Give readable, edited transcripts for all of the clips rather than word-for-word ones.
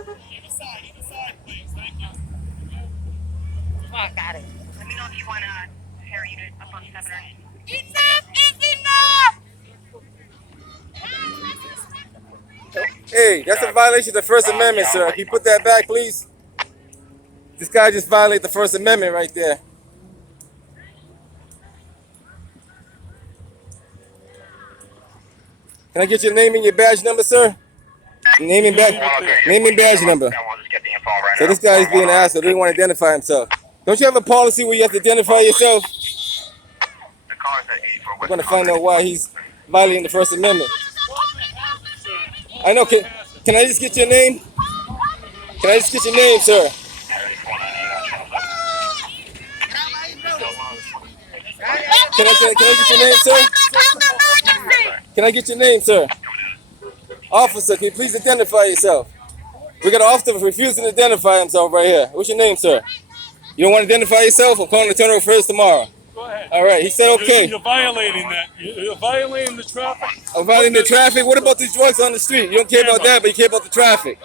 Either side, please. Thank you. Oh, I got it. Let me know if you want a hair unit up on 7 or 8. Enough is enough! Hey, that's a violation of the First Amendment, sir. Can you put that back, please? This guy just violated the First Amendment right there. Can I get your name and your badge number, sir? Name and badge, name and badge number. So this guy is being asked, so they don't want to identify himself. Don't you have a policy where you have to identify yourself? We're going to find out why he's violating the First Amendment. I know. Can I just get your name? Can I just get your name, sir? Can I get your name, sir? Can I get your name, sir? Officer, can you please identify yourself? We got an officer refusing to identify himself right here. What's your name, sir? You don't want to identify yourself? I'm calling the turn over first tomorrow. Go ahead. All right, he said okay. You're violating that. You're violating the traffic. I'm violating the traffic? What about these drugs on the street? You don't care about that, but you care about the traffic.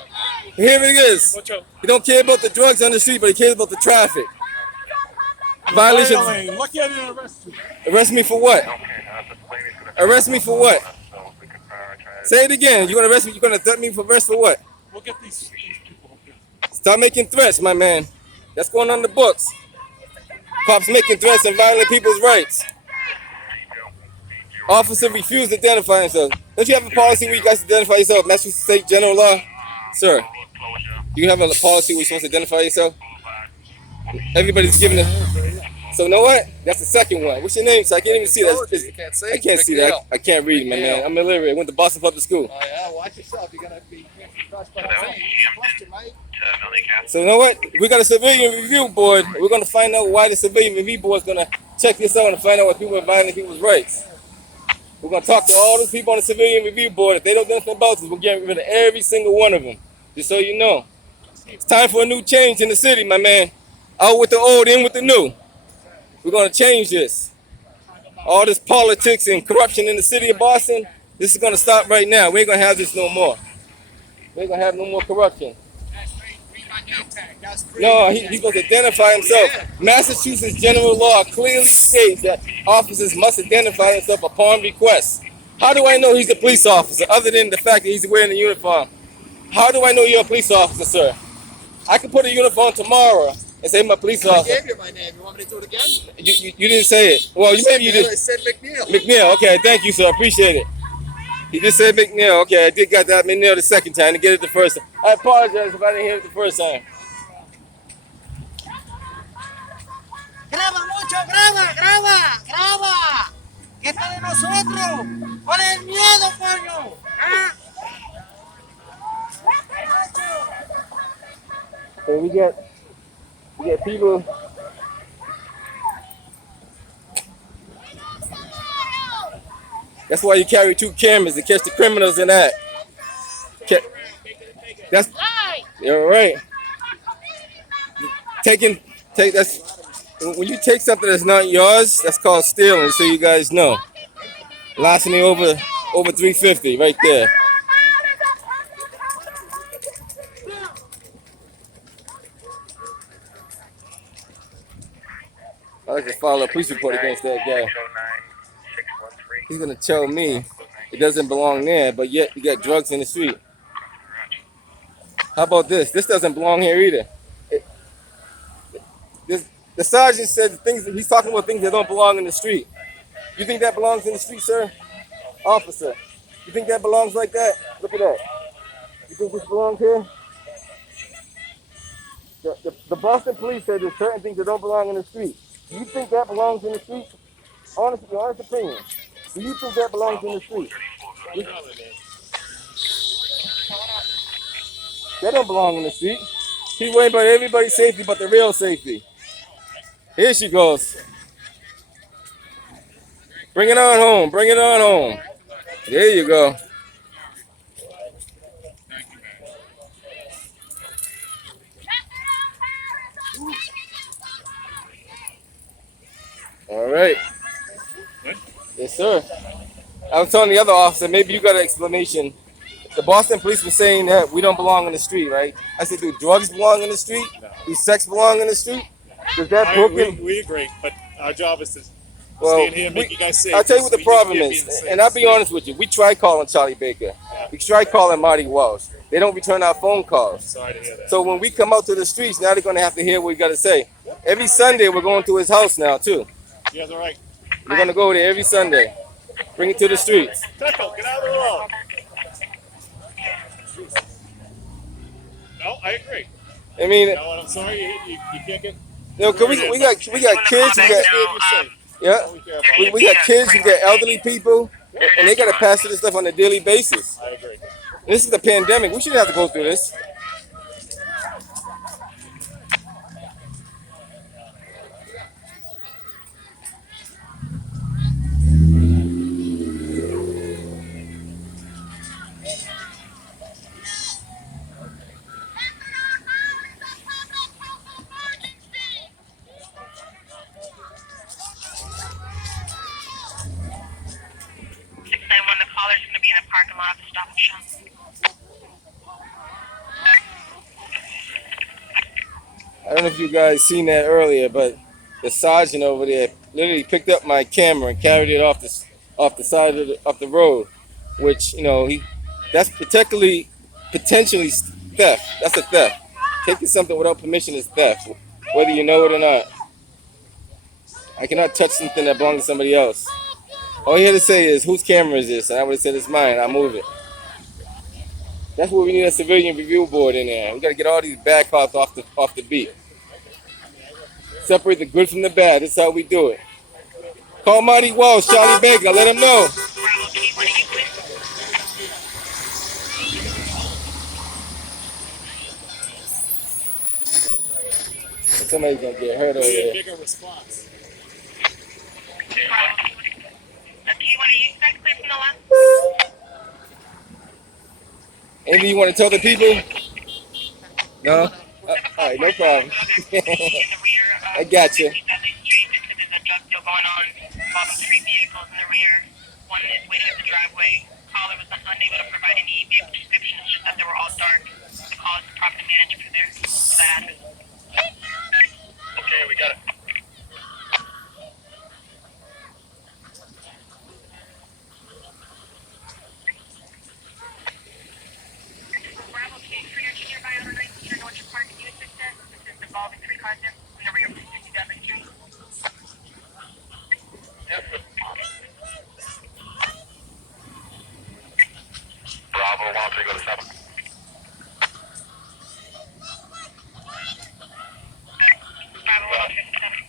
Here it is. Watch out. You don't care about the drugs on the street, but you care about the traffic. Violation. Look at it and arrest you. Arrest me for what? Arrest me for what? Say it again. You're gonna arrest me? You're gonna threaten me for arrest for what? We'll get these people. Stop making threats, my man. That's going on the books. Cops making threats and violating people's rights. Officer refused to identify himself. Don't you have a policy where you guys identify yourself? Massachusetts State General Law? Sir, you have a policy where you're supposed to identify yourself? Everybody's giving it. So you know what? That's the second one. What's your name? So I can't even see that. You can't see. I can't see that. I can't read, my man. I'm illiterate. I went to Boston Public School. Oh yeah, watch yourself. You're gonna be crushed by the rain. Question, mate. So you know what? We got a civilian review board. We're gonna find out why the civilian review board is gonna check this out and find out why people are violating people's rights. We're gonna talk to all those people on the civilian review board. If they don't do anything about this, we're getting rid of every single one of them. Just so you know. It's time for a new change in the city, my man. Out with the old, in with the new. We're gonna change this. All this politics and corruption in the city of Boston, this is gonna stop right now. We ain't gonna have this no more. We ain't gonna have no more corruption. No, he's supposed to identify himself. Massachusetts general law clearly states that officers must identify themselves upon request. How do I know he's a police officer other than the fact that he's wearing a uniform? How do I know you're a police officer, sir? I could put a uniform tomorrow and say I'm a police officer. I gave you my name. You want me to do it again? You didn't say it. Well, maybe you did. I said McNeil. McNeil. Okay, thank you, sir. I appreciate it. He just said McNeil. Okay, I did got that McNeil the second time. I didn't get it the first time. I apologize if I didn't hear it the first time. Graba mucho, graba. ¿Qué está de nosotros? ¿Cuál es el miedo, coño? ¿Ah? So we get people. That's why you carry two cameras to catch the criminals in that. That's you're right. That's when you take something that's not yours. That's called stealing. So you guys know, larceny over $350 right there. I like to file a police report against that guy. He's gonna tell me it doesn't belong there, but yet you got drugs in the street. How about this? This doesn't belong here either. The sergeant said he's talking about things that don't belong in the street. You think that belongs in the street, sir? Officer, you think that belongs like that? Look at that. You think this belongs here? The Boston police said there's certain things that don't belong in the street. Do you think that belongs in the street? Honest opinion. Do you think that belongs in the street? That don't belong in the street. He's worried about everybody's safety but the real safety. Here she goes. Bring it on home. Bring it on home. There you go. All right. Yes, sir. I was telling the other officer, maybe you got an explanation the Boston police were saying that we don't belong in the street, right? I said, do drugs belong in the street? No. Do sex belong in the street? Does that we, Brooklyn? we agree, but our job is to Well, stand here and make you guys safe. I'll tell you what the We just problem can't be is, in the same and I'll be state. honest with you. We tried calling Charlie Baker. We tried calling Marty Walsh. They don't return our phone calls. Sorry to hear that. So when we come out to the streets, now they're going to have to hear what we got to say. Every Sunday, we're going to his house now, too. You guys all right? We're going to go there every Sunday. Bring it to the streets. Tuckle, get out of the road. No, I agree. I mean, You know what? I'm sorry you can't get. you know, 'cause we got kids, we got yeah, we got kids, we got elderly people, and they got to pass through this stuff on a daily basis. I agree. This is a pandemic. We shouldn't have to go through this. The caller's going to be in the parking lot of the Stop and Shop. I don't know if you guys seen that earlier, but the sergeant over there literally picked up my camera and carried it off the side of the road, which that's potentially theft. That's a theft. Taking something without permission is theft, whether you know it or not. I cannot touch something that belongs to somebody else. All he had to say is, whose camera is this? And I would have said, it's mine. I'll move it. That's where we need a civilian review board in there. We got to get all these bad cops off the beat. Separate the good from the bad. That's how we do it. Call Marty Walsh, Charlie Baker. Let him know. Bravo Key, what are you with? Somebody's going to get hurt over Be a there. bigger response. Bravo Key, what are you guys clear from the left? Anything you want to tell the people? No? All right, no problem. I got you. There's a drug deal going on involving 3 vehicles in the rear. One is waiting at the driveway. Caller was unable to provide any vehicle descriptions, just that they were all dark. The call is the property manager for that address. Okay, we got it. Bravo Key, for your junior by on 19 or North Park, can you assist us? This is involving 3 cars in the rear of 60 Devon Street. Bravo, 1 3, go to 7. Bravo 157.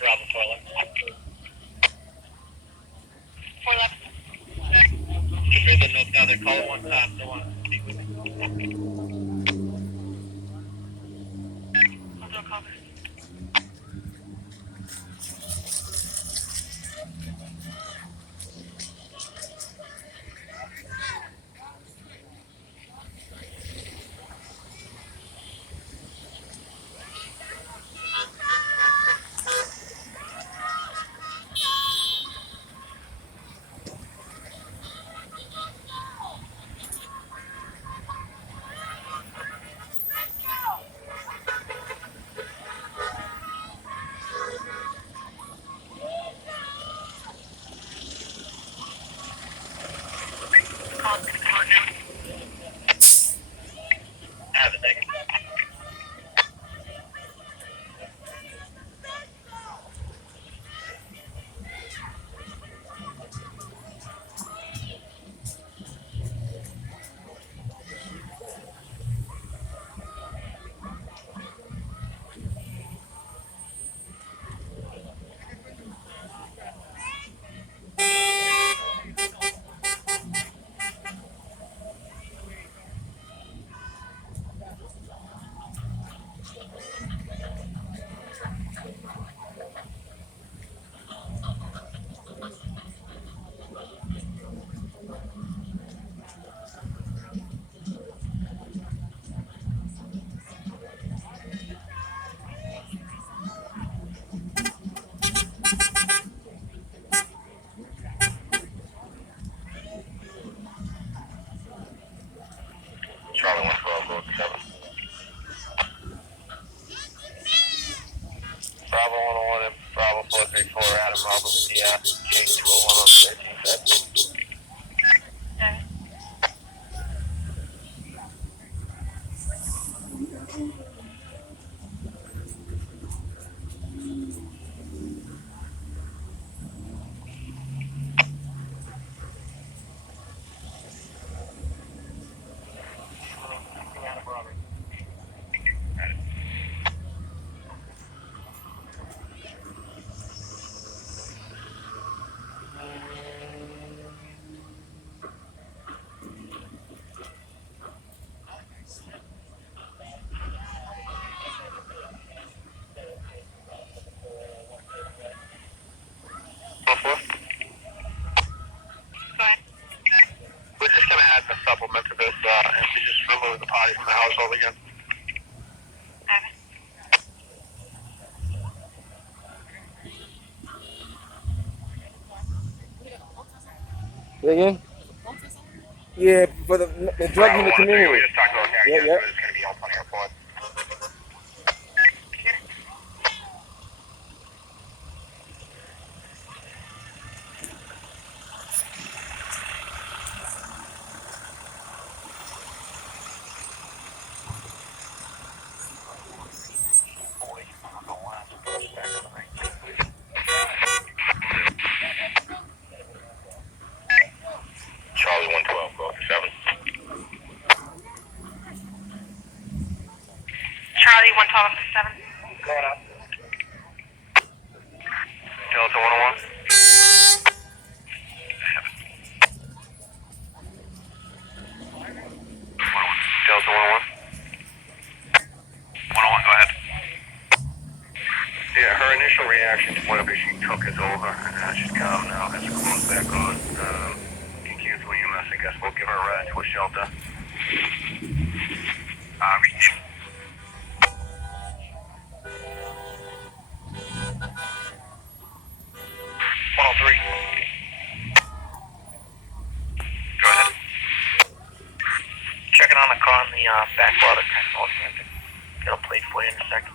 Bravo, 4 left. 411. Just read the notes now. They're calling one time. Don't want to speak with me. I'll do a call. Bravo 101 and Bravo 434 Adam Robert with the J 201 on the 13th set. We're just going to add the supplement to this and we just remove the potty from the household again. Say again? Yeah, for the drug in the community. We just talked about that. Yeah, yeah. But it's going to be out on the airport. Charlie 112, go for 7. Charlie 112 7. Going up. Delta 101. Delta 101. 101, go ahead. Yeah, her initial reaction to whatever she took is over. She's calm now, has her clothes back on. Can cancel EMS, I guess. We'll give her a ride to a shelter. Reach. 103. Go ahead. Checking on the car in the back water. Get a plate for you in a second.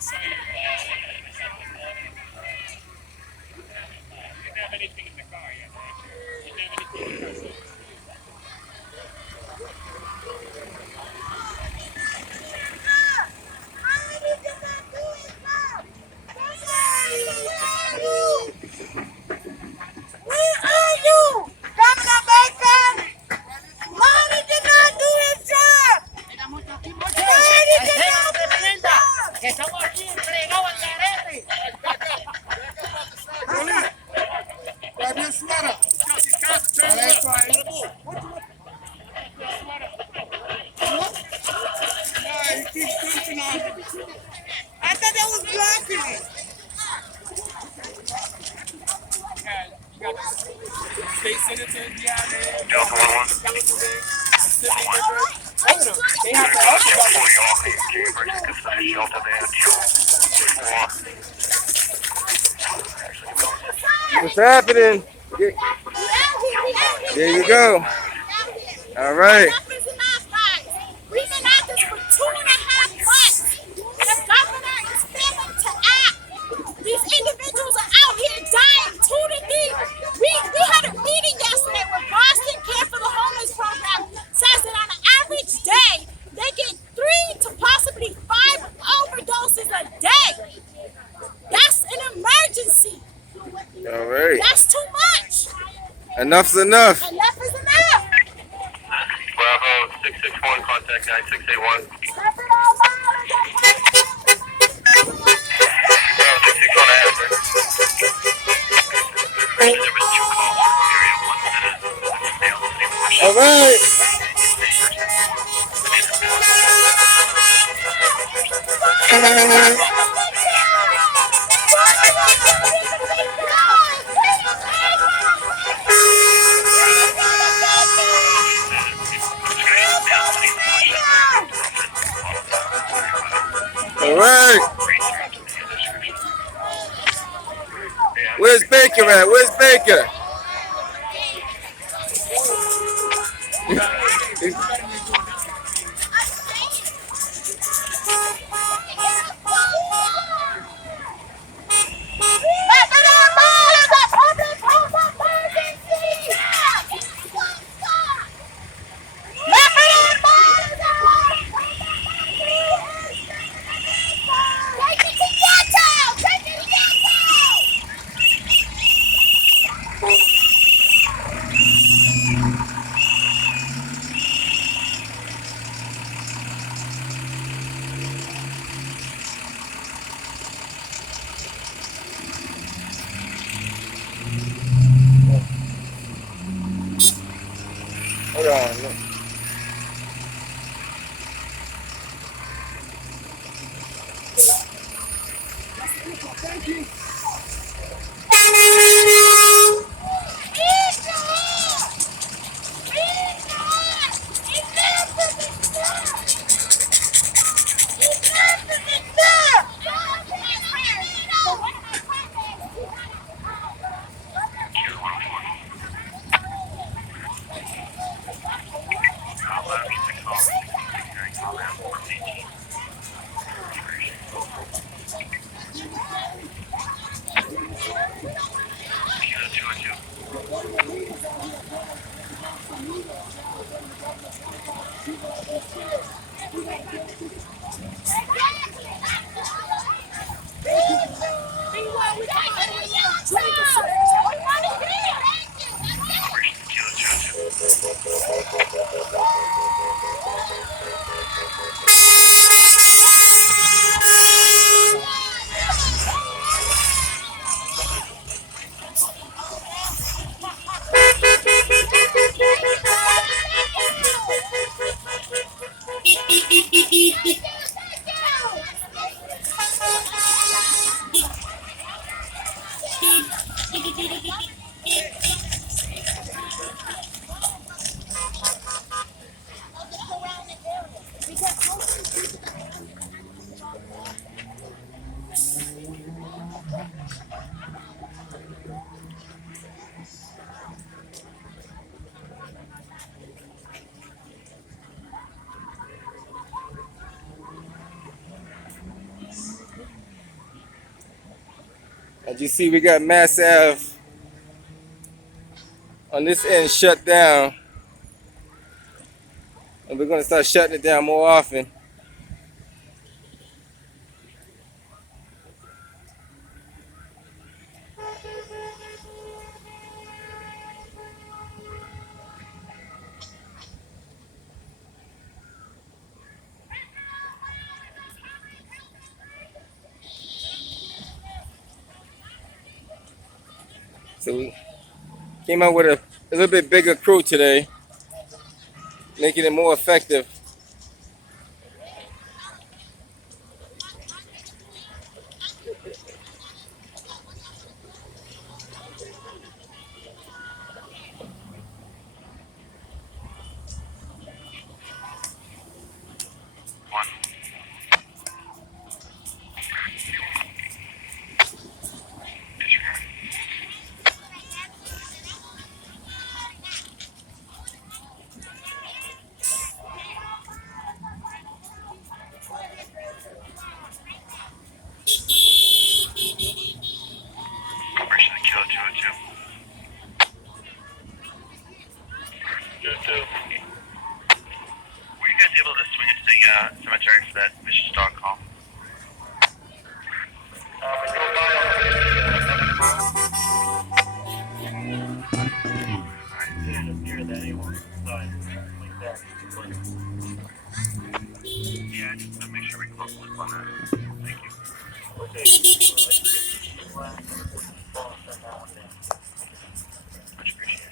10. Grab your sweater. That's right. Yeah, he keeps punching on me. I thought that was blocking it. State senator, Delta 101. they have to What's happening? There you go. All right. We've been at this for 2.5 months. The governor is failing to act. These individuals are out here dying 2 to 3. We had a meeting yesterday where Boston Care for the Homeless program says that on an average day, they get 3 to possibly 5 overdoses a day. That's an emergency. All right. That's too much. Enough's enough. Enough is enough. Bravo 661, contact 9681. Stop it all, Bravo 661, I have it. There was 2 calls from area 1 minute. All right. All right. Where's Baker at? Where's Baker? Methadone ball is a public health emergency! Methadone ball is a public health emergency! Take it to ghetto! Take it to ghetto! Hold on. Look. As you see, we got Mass Ave on this end shut down. And we're going to start shutting it down more often. So we came out with a little bit bigger crew today, making it more effective. Operation Kill 202. Were you guys able to swing into the cemetery for that vicious dog call? Yeah, just to make sure we close the loop on that. Thank you. Much appreciated.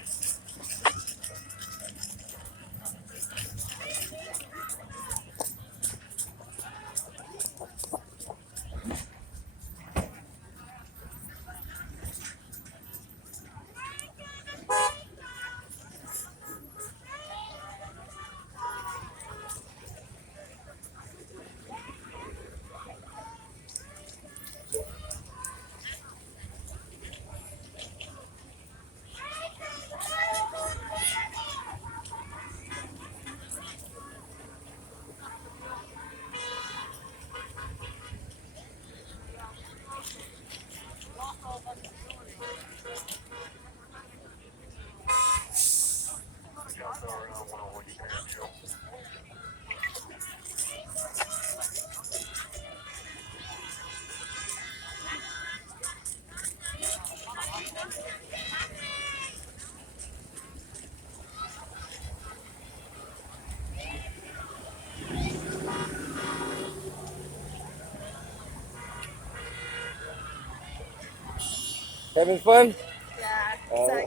Having fun? Yeah. Oh. So I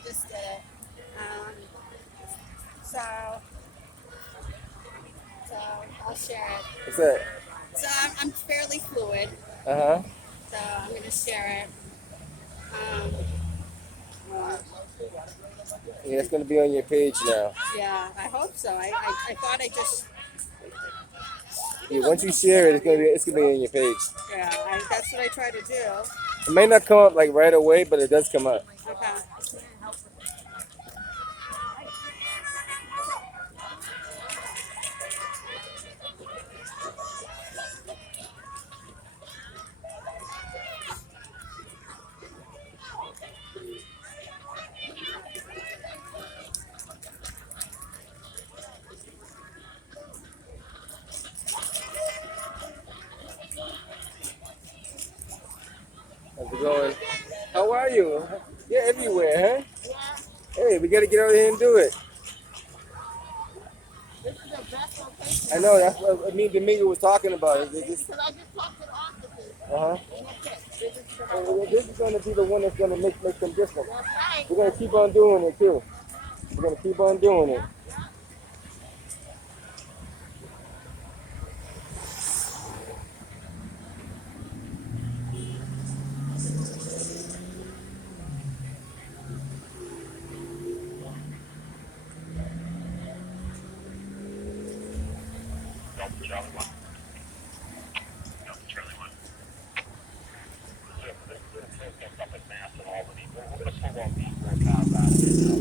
just did it. Um, so I'll share it. What's that? So I'm fairly fluid. Uh-huh. So I'm gonna share it. Um, Yeah, it's gonna be on your page now. yeah, I hope so. I thought I just Yeah, once you share it, it's gonna be on your page. that's what I try to do. It may not come up like right away, but it does come up. Okay. How's it going? How are you? You're everywhere, huh? Hey, we gotta get out here and do it. This is the best location. I know, that's what me and Domingo was talking about. Because I just talked to the officers. Uh-huh. And that's it. This is gonna be the one that's gonna make them different. That's right. We're gonna keep on doing it too. We're gonna keep on doing it. Charlie 1. Delta Charlie 1. Up at Mass and Albany. We're going to pull off these 4 cars out of there now.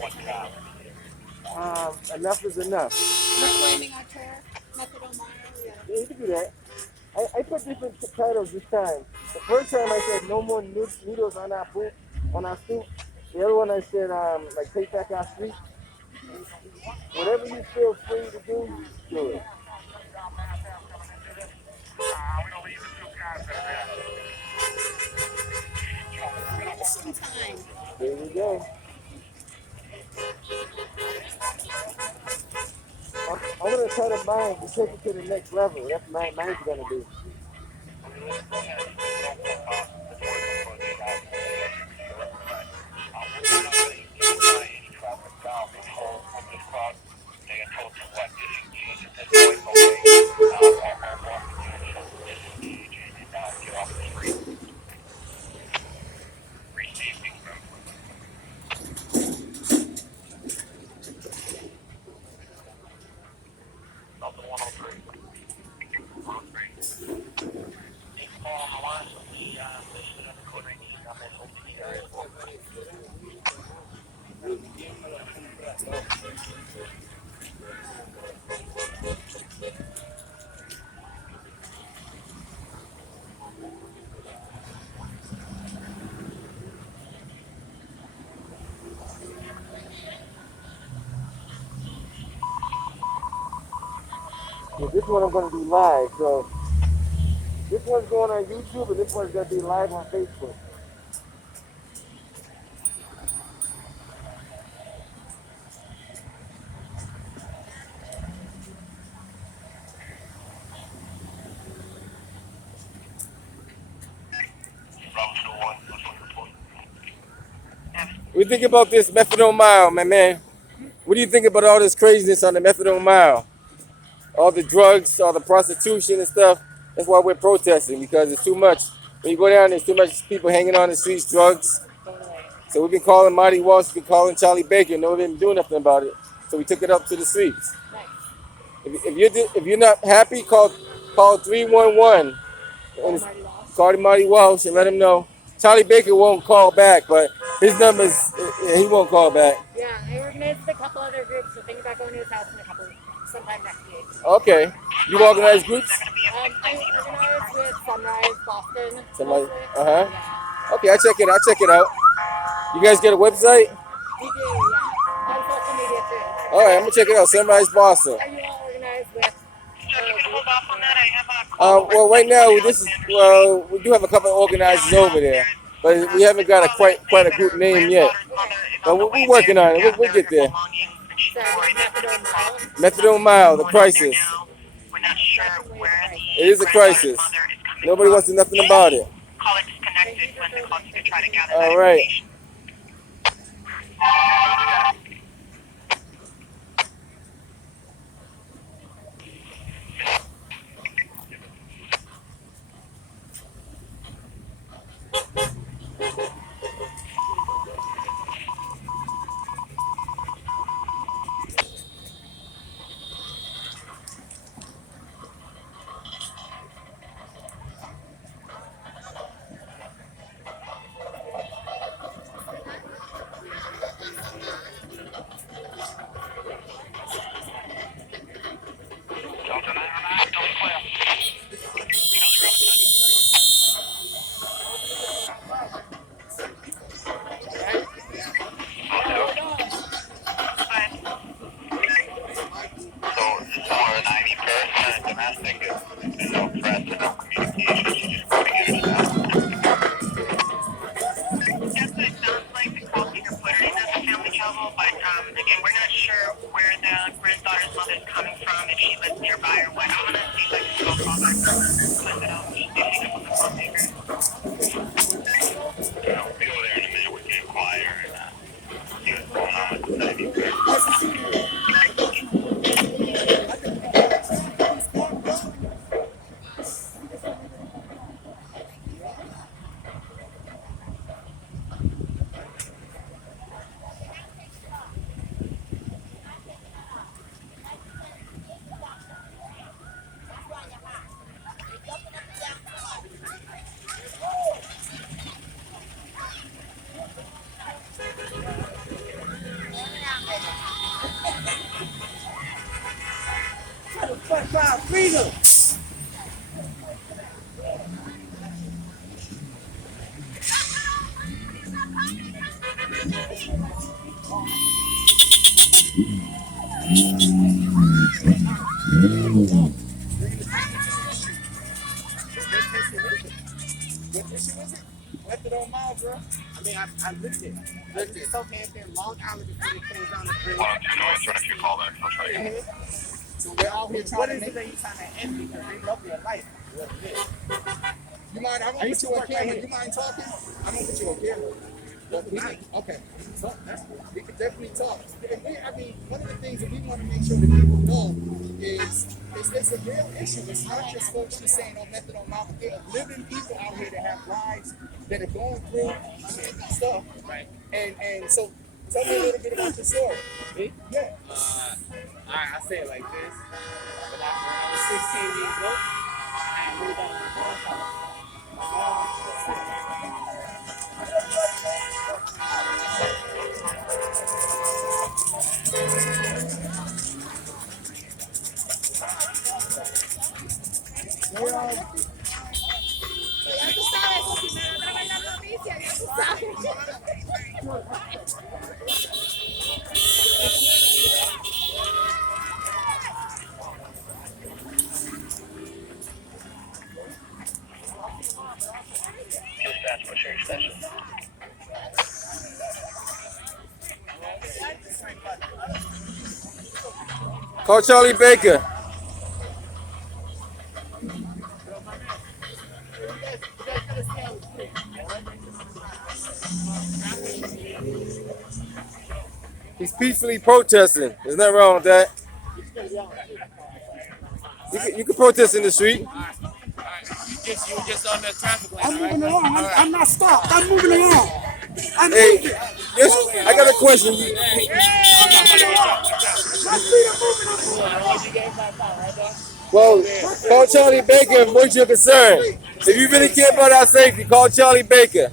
One car. Enough is enough. Reclaiming our turf, methadone mile. Yeah. Yeah, you can do that. I put different titles this time. The first time I said no more needles on our poop, on our stoop. The other one I said like take back our street. Whatever you feel free to do, do it. Sometime. There you go. I'm gonna try to mine to take it to the next level. That's mine's gonna be. Yeah, this one I'm gonna do live. So this one's going on YouTube, and this one's gonna be live on Facebook. What do you think about this methadone mile, my man? What do you think about all this craziness on the methadone mile? All the drugs, all the prostitution and stuff. That's why we're protesting, because it's too much. When you go down, there's too much people hanging on the streets, drugs. So we've been calling Marty Walsh, we've been calling Charlie Baker, no one didn't do nothing about it. So we took it up to the streets. If you're not happy, call 311 and call Marty Walsh and let him know. Charlie Baker won't call back, but his numbers, he won't call back. Yeah, I organized a couple other groups, so think about going to his house in a couple weeks, sometime next week. Okay. You organize groups? I organized with Sunrise Boston. Somebody, Yeah. Okay, I'll check it out. You guys get a website? We do, yeah. On social media too. All right, I'm gonna check it out. Sunrise Boston. Are you all organized with? Hold off on that. I have a call. Well, right now we do have a couple of organizers over there, but we haven't got quite a group name yet. But we're working on it. We'll get there. So, Methadone Mile. Methadone Mile, the crisis. We're not sure where It is a crisis. mother is Nobody wants to do nothing about it. Call it disconnected when the call center try to gather All that right. information. Delta 909, don't clear. So, somewhere 90% domestic, there's no threats and no communication, she just want to get her stuff. That's what it sounds like. The call center put her in as a family trouble, but again, we're not sure where the granddaughter's mother is coming from, if she lives nearby or what. I'm gonna see if I can do a call back from her. Let it out. Just if you know the call taker. We'll go there in a minute, we can inquire and see what's going on with the 90%. Freedom. Methadone mile, bro. I mean, I lived it. Lived it. Southampton, Long Island before it came down to British. Why don't you know, answer a few callbacks, I'll try to get it. So we're out here trying to make it trying to end because they love their life. You mind? I'm gonna put you on camera. You mind talking? I'm gonna put you on camera. Okay. So we can definitely talk. I mean, one of the things that we want to make sure that people know is it's a real issue. It's not just folks just saying, oh, methadone mouth. There are living people out here that have lives that are going through stuff. Right. And so tell me a little bit about your story. Me? Yeah. Alright, I say it like this. When I was 16 years old, I moved out of my mom's house. My mom was sick. Ya tú sabes, eso primero otra vez la noticia, ya tú sabes. Dispatch, what's your extension? Call Charlie Baker. He's peacefully protesting. There's nothing wrong with that. You can protest in the street. You were just on the traffic lane. I'm moving along. I'm not stopped. I'm moving along. I'm Hey, moving. yes, I got a question. Well, call Charlie Baker and voice your concern. If you really care about our safety, call Charlie Baker.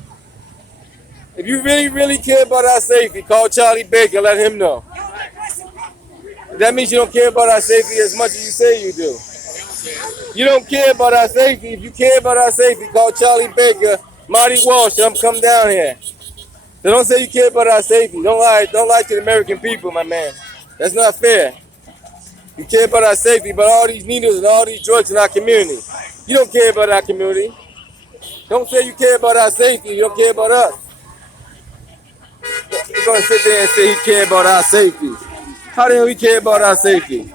If you really care about our safety, call Charlie Baker. Let him know. That means you don't care about our safety as much as you say you do. You don't care about our safety. If you care about our safety, call Charlie Baker, Marty Walsh, and I'm come down here. So don't say you care about our safety. Don't lie to the American people, my man. That's not fair. You care about our safety, but all these needles and all these drugs in our community. You don't care about our community. Don't say you care about our safety. You don't care about us. You're going to sit there and say he care about our safety. How the hell he care about our safety?